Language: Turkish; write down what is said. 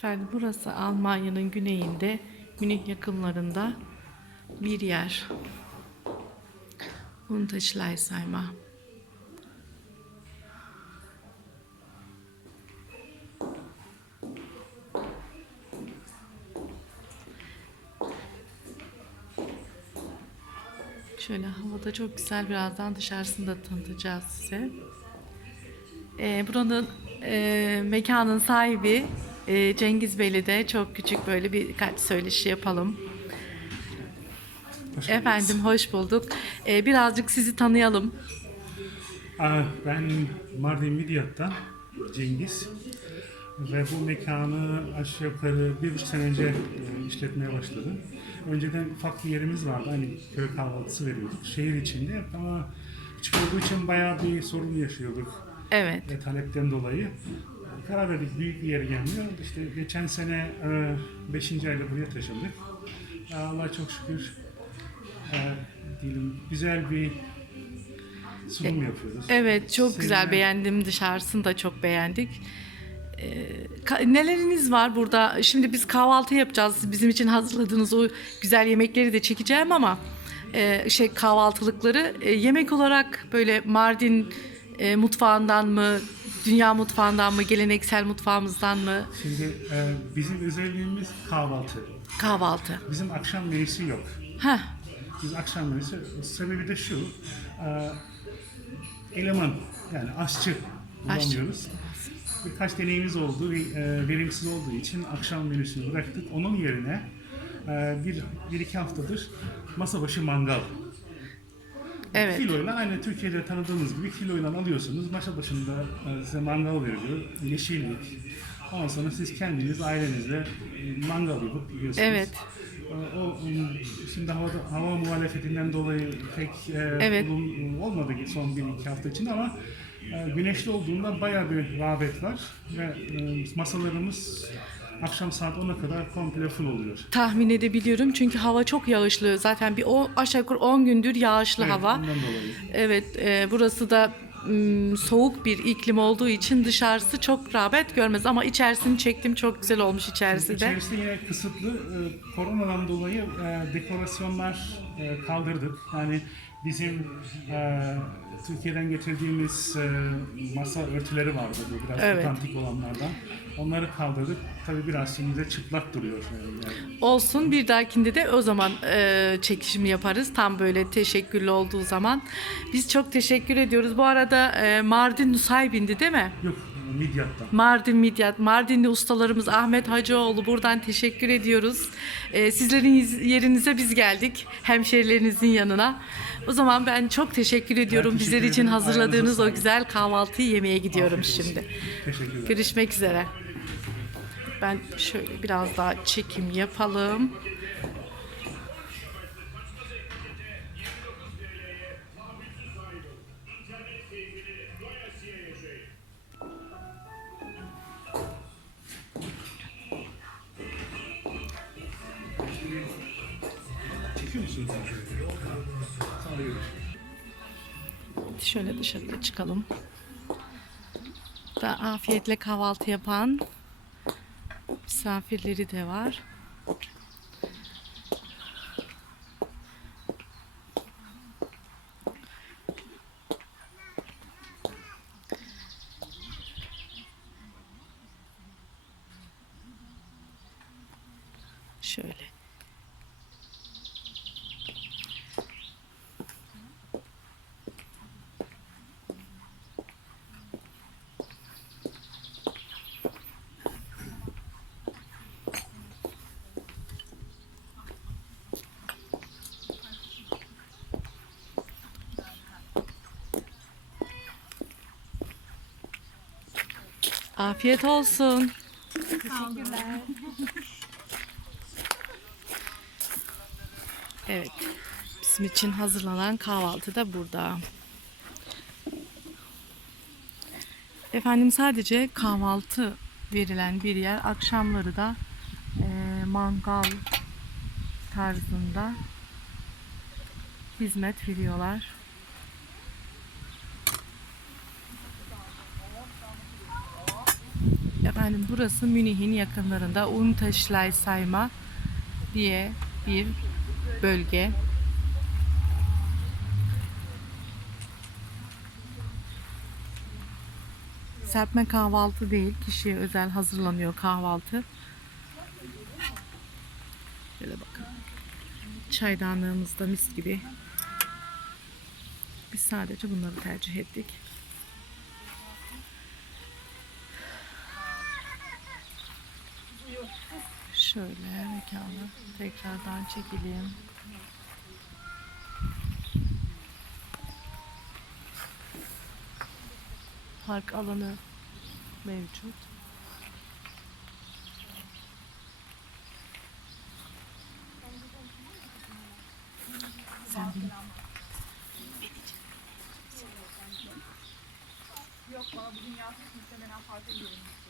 Efendim burası Almanya'nın güneyinde, Münih yakınlarında bir yer. Unterschleißheimer. Şöyle havada çok güzel birazdan dışarısını da tanıtacağız size. Ee, buranın e, mekanın sahibi e, Cengiz Bey'le de çok küçük böyle birkaç söyleşi yapalım. Efendim hoş bulduk. Ee, birazcık sizi tanıyalım. Aa, Ben Mardin Midyat'tan Cengiz ve bu mekanı aşağı yukarı bir buçuk sene önce e, işletmeye başladım. Önceden ufak bir yerimiz vardı, hani köy kahvaltısı veriyorduk şehir içinde ama küçük olduğu için bayağı bir sorun yaşıyorduk Evet. e, talepten dolayı. Karar verdik büyük bir yere gelmiyor. İşte geçen sene 5. ayda buraya taşındık. E, Allah çok şükür e, diyelim güzel bir sunum yapıyoruz. Evet çok güzel Seninle- beğendim dışarısını da çok beğendik. Ee, neleriniz var burada? Şimdi biz kahvaltı yapacağız. Bizim için hazırladığınız o güzel yemekleri de çekeceğim ama e, şey kahvaltılıkları e, yemek olarak böyle Mardin e, mutfağından mı, dünya mutfağından mı, geleneksel mutfağımızdan mı Şimdi e, bizim özelliğimiz kahvaltı. kahvaltı? Bizim akşam menüsü yok. Heh, Biz akşam menüsü sebebi de şu. E, eleman yani aşçı bulamıyoruz. Birkaç deneyimiz oldu ve e, verimsiz olduğu için akşam menüsünü bıraktık. Onun yerine e, bir, bir iki haftadır masa başı mangal. Evet. Kiloyla aynı Türkiye'de tanıdığımız gibi kiloyla alıyorsunuz. Masa başında e, size mangal veriliyor. Yeşillik. Ondan sonra siz kendiniz ailenizle e, mangal yapıp yiyorsunuz. Evet. E, O şimdi havada, hava muhalefetinden dolayı pek Evet. bulun- olmadı son bir iki hafta için ama güneşli olduğunda bayağı bir rağbet var ve masalarımız akşam saat 10'a kadar komple full oluyor. Tahmin edebiliyorum çünkü hava çok yağışlı. Zaten bir o aşağı yukarı 10 gündür yağışlı Evet, hava. ondan dolayı. Evet, e, burası da m, soğuk bir iklim olduğu için dışarısı çok rağbet görmez ama içerisini çektim çok güzel olmuş içerisi de. İçerisi yine kısıtlı. Ee, Koronadan dolayı e, dekorasyonlar e, kaldırdık. Yani bizim e, Türkiye'den getirdiğimiz e, masa örtüleri vardı bu biraz Evet. otantik olanlardan. Onları kaldırdık. Tabii biraz şimdi de çıplak duruyor. Yani. Olsun bir dahakinde de o zaman e, çekişimi yaparız tam böyle teşekkürlü olduğu zaman. Biz çok teşekkür ediyoruz. Bu arada e, Mardin Nusaybin'di değil mi? Yok, Midyat'tan. Mardin Midyat, Mardinli ustalarımız Ahmet Hacıoğlu buradan teşekkür ediyoruz. Ee, sizlerin iz- yerinize biz geldik, hemşerilerinizin yanına. O zaman ben çok teşekkür ediyorum. teşekkür Bizler için ederim. hazırladığınız Ayağınıza o sağlık. güzel kahvaltıyı yemeye gidiyorum Afiyet olsun. şimdi. Teşekkürler. Görüşmek üzere. Ben şöyle biraz daha çekim yapalım. Çekiyor musunuz? Sağ olun. Şöyle dışarıda çıkalım. Da afiyetle kahvaltı yapan misafirleri de var. Şöyle. Afiyet olsun. Evet. Bizim için hazırlanan kahvaltı da burada. Efendim sadece kahvaltı verilen bir yer. Akşamları da eee, mangal tarzında hizmet veriyorlar. Efendim Yani burası Münih'in yakınlarında Unterschleißheimer diye bir bölge. Serpme kahvaltı değil, kişiye özel hazırlanıyor kahvaltı. Şöyle bakın. Çaydanlığımız da mis gibi. Biz sadece bunları tercih ettik. Şöyle mekanı tekrardan çekeyim. Park alanı mevcut. Sen. Yok bana bugün yazmış muhtemelen farklı yorum.